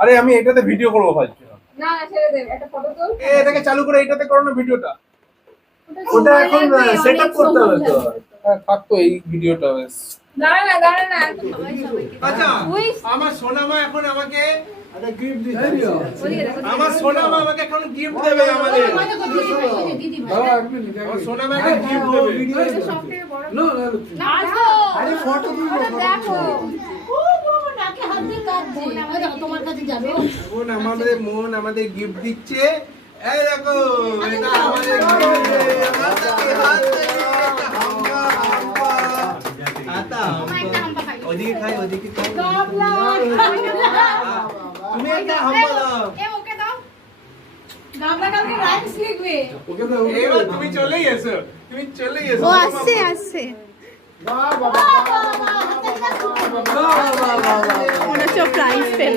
আরে আমি এটাতে ভিডিও করবো ভাই। না ছেড়ে দে, একটা ফটো তোল। এটাকে চালু করে এটাতে করো না ভিডিওটা। ওটা এখন সেটআপ করতে হবে তো। হ্যাঁ থাকতো এই ভিডিওটা বেশ। দাঁড়া না আচ্ছা আমার সোনামা এখন আমাকে একটা গিফট দিচ্ছি। আমার সোনামা আমাকে এখন গিফট দেবে আমাদের। দাও এক মিনিট। আমার সোনামা একটা গিফট দেবে। না না আরে ফটো তুলবো। দেখো মন আমাদের গিফট দিচ্ছে। এই দেখো এটা আমাদের ওদিকে খাই তুমি একটা হাম্পা দাও। ওকে দাও। এবার তুমি চলেই এসো। ও আসছে বাহ বাবা। মনে হচ্ছে প্রাইজ পেল।